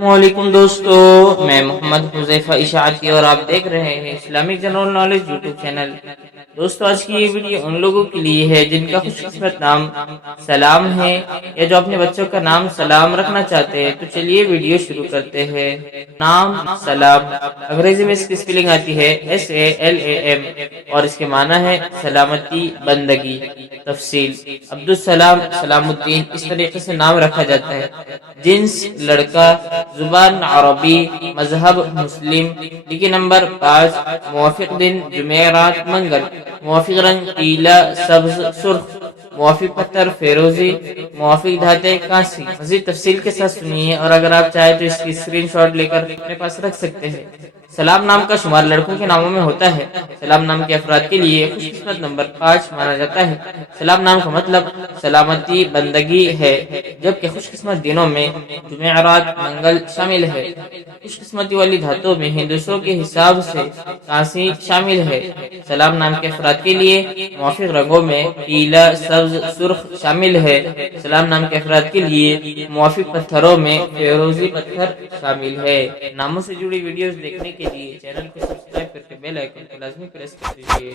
वालेकुम दोस्तों, मैं मोहम्मद हुज़ैफा इशाअती और आप देख रहे हैं Islamic general knowledge YouTube channel. दोस्तों, आज की ये वीडियो उन लोगों के लिए है जिनका खुशकिस्मत नाम सलाम है या जो अपने बच्चों का नाम सलाम रखना चाहते हैं। तो चलिए वीडियो शुरू करते हैं। नाम सलाम, अंग्रेजी में इसकी स्पेलिंग आती है SALAM और इसके माना है सलामती, बंदगी। तफसील: अब्दुल सलाम, सलामुद्दीन, इस तरीके से नाम रखा जाता है। जिन्स लड़का, जुबान अरबी, मजहब मुस्लिम। लिखिए नंबर 5, मुवाफिक दिन जुमेरात मंगल, मुवाफिक रंग पीला, सब्ज, सुर्ख, मुवाफिक पत्थर फेरोजी, मुवाफिक धाते कांसी। मजीद तफसील के साथ सुनिए और अगर आप चाहे तो इसकी स्क्रीनशॉट लेकर अपने पास रख सकते हैं। सलाम नाम का शुमार लड़कों के नामों में होता है। सलाम नाम के अफराद के लिए खुशकिस्मत नंबर 5 माना जाता है। सलाम नाम का मतलब सलामती, बंदगी है, जबकि खुशकिस्मत दिनों में जुमेरात, मंगल शामिल है। खुशकिस्मती वाली धातुओं में हिंदुओं के हिसाब से कांसी शामिल है। सलाम नाम के अफराद के लिए मुवाफिक रंगों में पीला, सब्ज, सुर्ख शामिल है। सलाम नाम के अफराद के लिए मुवाफिक पत्थरों में फेरोजी पत्थर शामिल है। नामों से जुड़ी वीडियोस देखने के लिए चैनल को सब्सक्राइब करके बेल आइकन को लाजमी प्रेस कर दीजिए।